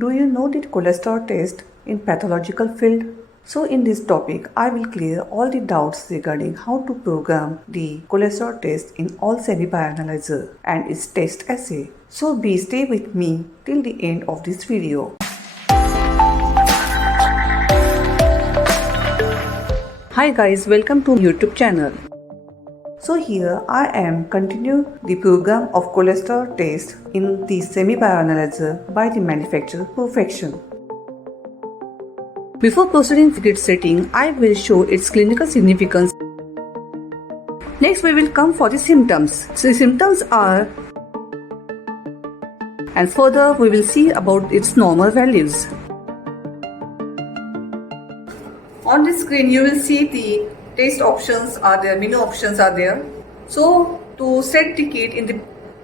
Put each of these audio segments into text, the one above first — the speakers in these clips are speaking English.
Do you know the cholesterol test in pathological field? So in this topic, I will clear all the doubts regarding how to program the cholesterol test in all semi-bioanalyzer and its test assay. So stay with me till the end of this video. Hi guys, welcome to YouTube channel. So here I am continue the program of cholesterol test in the semi-bioanalyzer by the manufacturer Perfexn. Before proceeding with its setting, I will show its clinical significance. Next we will come for the symptoms. So the symptoms are, and further we will see about its normal values. On the screen you will see the test options are there, menu options are there. So to set the kit in the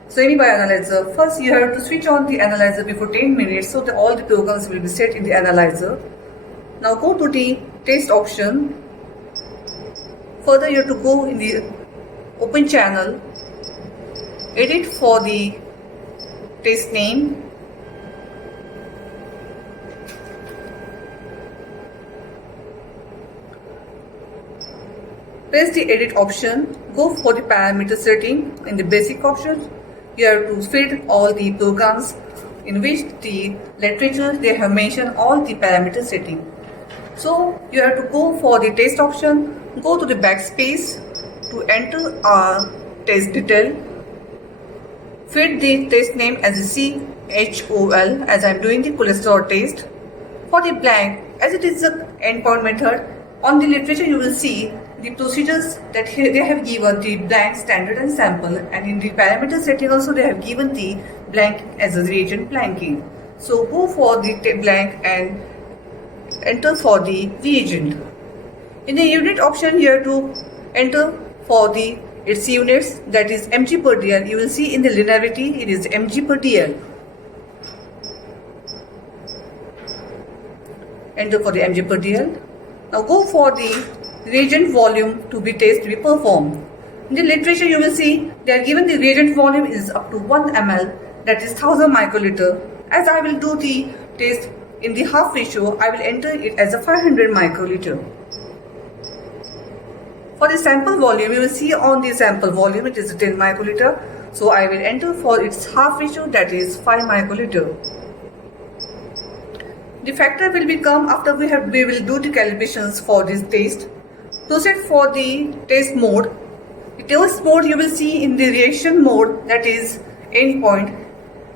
semi-bioanalyzer, first you have to switch on the analyzer before 10 minutes so that all the programs will be set in the analyzer. Now go to the test option. Further you have to go in the open channel, edit for the test name. Press the edit option, go for the parameter setting. In the basic options, you have to fit all the programs in which the literature they have mentioned all the parameter setting. So you have to go for the test option, go to the backspace to enter our test detail, fit the test name as CHOL as I am doing the cholesterol test. For the blank, as it is an endpoint method, on the literature you will see the procedures that they have given the blank, standard and sample, and in the parameter setting also they have given the blank as a reagent blanking. So go for the blank and enter for the reagent. In the unit option you have to enter for the its units, that is mg per dl. You will see in the linearity it is mg per dl. Enter for the mg per dl. Now go for the reagent volume to be performed. In the literature you will see they are given the reagent volume is up to 1 ml, that is 1000 microliter. As I will do the test in the half ratio, I will enter it as a 500 microliter. For the sample volume, you will see on the sample volume it is 10 microliter. So I will enter for its half ratio, that is 5 microliter. The factor will become after we will do the calibrations for this test. Proceed for the test mode. The test mode you will see in the reaction mode, that is endpoint.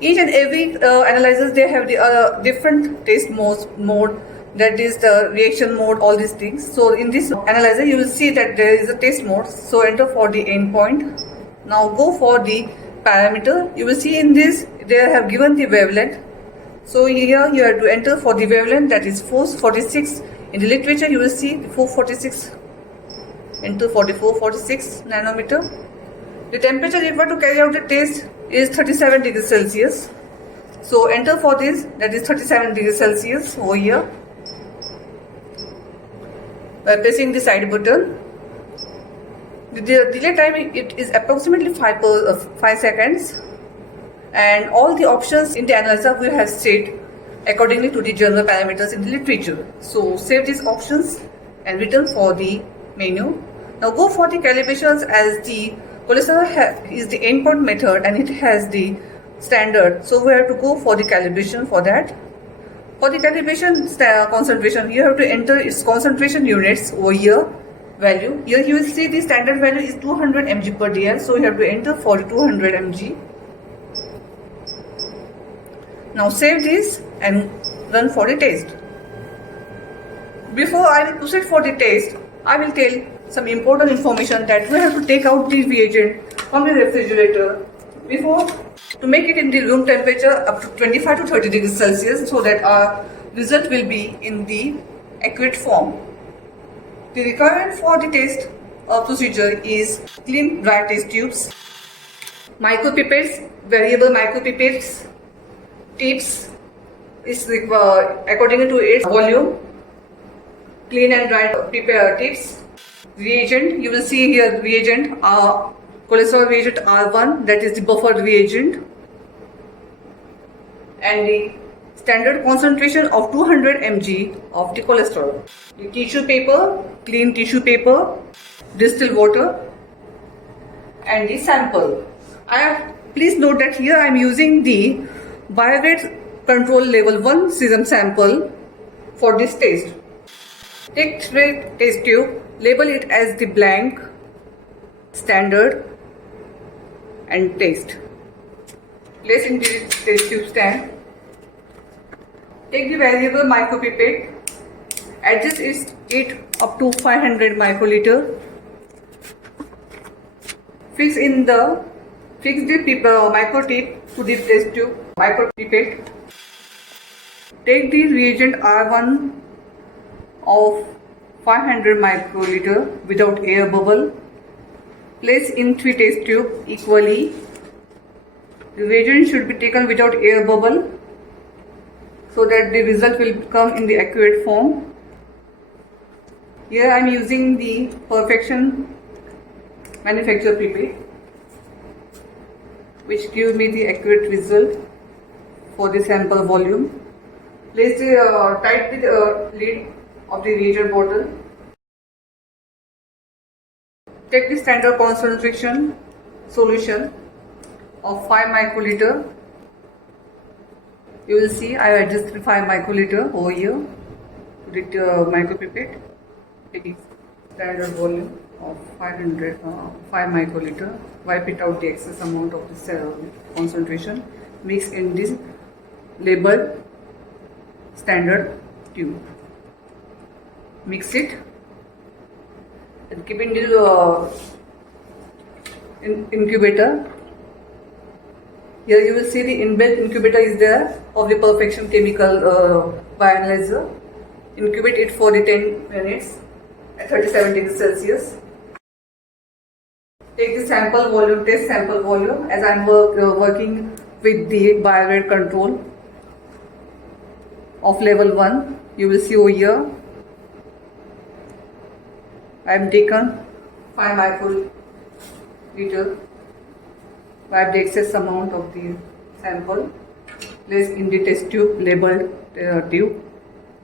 Each and every analyzers they have the different test mode, that is the reaction mode, all these things. So in this analyzer you will see that there is a test mode. So enter for the endpoint. Now go for the parameter. You will see in this they have given the wavelength. So here you have to enter for the wavelength, that is 446. In the literature you will see the 446. Enter for the 446 nanometer. The temperature required to carry out the test is 37 degrees Celsius. So enter for this, that is 37 degrees Celsius over here. By pressing the side button. The delay time it is approximately 5 seconds. And all the options in the analyzer we have set accordingly to the general parameters in the literature. So save these options and return for the menu. Now go for the calibrations, as the cholesterol is the endpoint method and it has the standard. So we have to go for the calibration for that. For the calibration concentration, you have to enter its concentration units over here value. Here you will see the standard value is 200 mg per dl. So you have to enter for 200 mg. Now save this and run for the test. Before I will proceed for the test, I will tell some important information that we have to take out the reagent from the refrigerator before to make it in the room temperature up to 25 to 30 degrees Celsius, so that our result will be in the accurate form. The requirement for the test procedure is clean dry test tubes, micropipettes, variable micropipettes, tips is according to its volume, clean and dry tips, reagent. You will see here reagent, cholesterol reagent R1, that is the buffered reagent, and the standard concentration of 200 mg of the cholesterol. The tissue paper, clean tissue paper, distilled water, and the sample. Please note that here I am using the Biochemistry control level 1 serum sample for this test. Take test tube, label it as the blank, standard, and test. Place in the test tube stand. Take the variable micropipette, adjust it up to 500 microliter. Fix the microtip to the test tube micropipette. Take the reagent R1 of 500 microliter without air bubble. Place in 3 test tubes equally. The reagent should be taken without air bubble so that the result will come in the accurate form. Here I am using the Perfexn manufacturer pipette, which gives me the accurate result for the sample volume. Place the tight the lid of the reagent bottle. Take the standard concentration solution of 5 microliter. You will see I adjusted 5 microliter over here with micropipette. It is standard volume of 5 microliter. Wipe it out the excess amount of this concentration. Mix in this labeled standard tube. Mix it and keep in the incubator. Here you will see the inbuilt incubator is there of the Perfexn chemical bioanalyzer. Incubate it for the 10 minutes at 37 degrees Celsius. Take the sample volume, test sample volume, as I am working with the Biochemistry control of level 1. You will see over here I have taken 5 microliter. Wipe the excess amount of the sample. Place in the test tube labeled tube.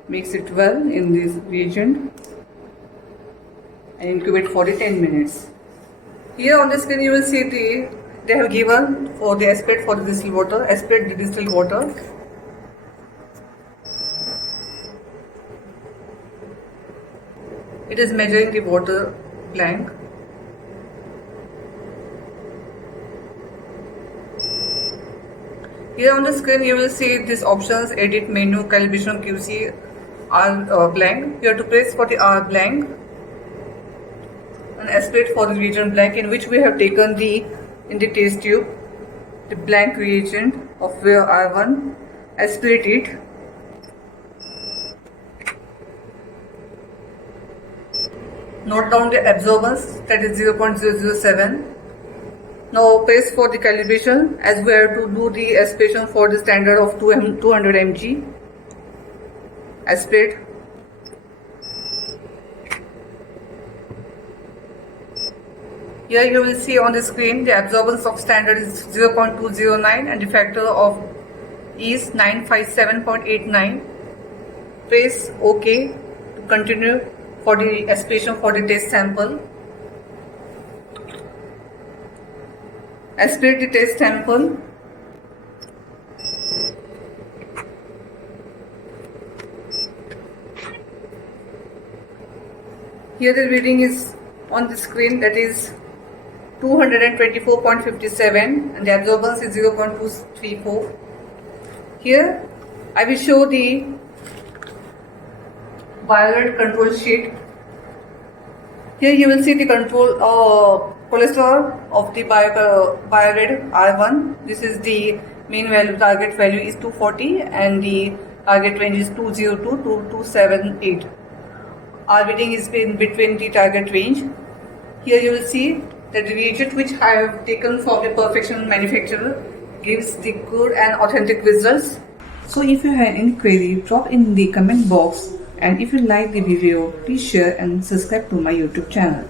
Mix it well in this reagent and incubate for the 10 minutes. Here on the screen you will see they have given for the aspirate for the distilled water. Aspirate the distilled water. It is measuring the water blank. Here on the screen you will see these options: edit, menu, calibration, QC, R blank. You have to press for the R blank and aspirate for the reagent blank, in which we have taken in the test tube the blank reagent of R1. Aspirate it. Note down the absorbance, that is 0.007. Now press for the calibration, as we have to do the aspiration for the standard of 200 mg. Aspirate. Here you will see on the screen the absorbance of standard is 0.209 and the factor of is 957.89. Press OK to continue for the aspiration for the test sample. Aspirate the test sample. Here the reading is on the screen, that is 224.57 and the absorbance is 0.234. Here I will show the Biochemistry control sheet. Here you will see the control cholesterol of the Biochemistry R1. This is the mean value, target value is 240 and the target range is 202 to 278. R reading is in between the target range. Here you will see that the reagent which I have taken from the Perfexn manufacturer gives the good and authentic results. So if you have any query, drop in the comment box, and if you like the video, please share and subscribe to my YouTube channel.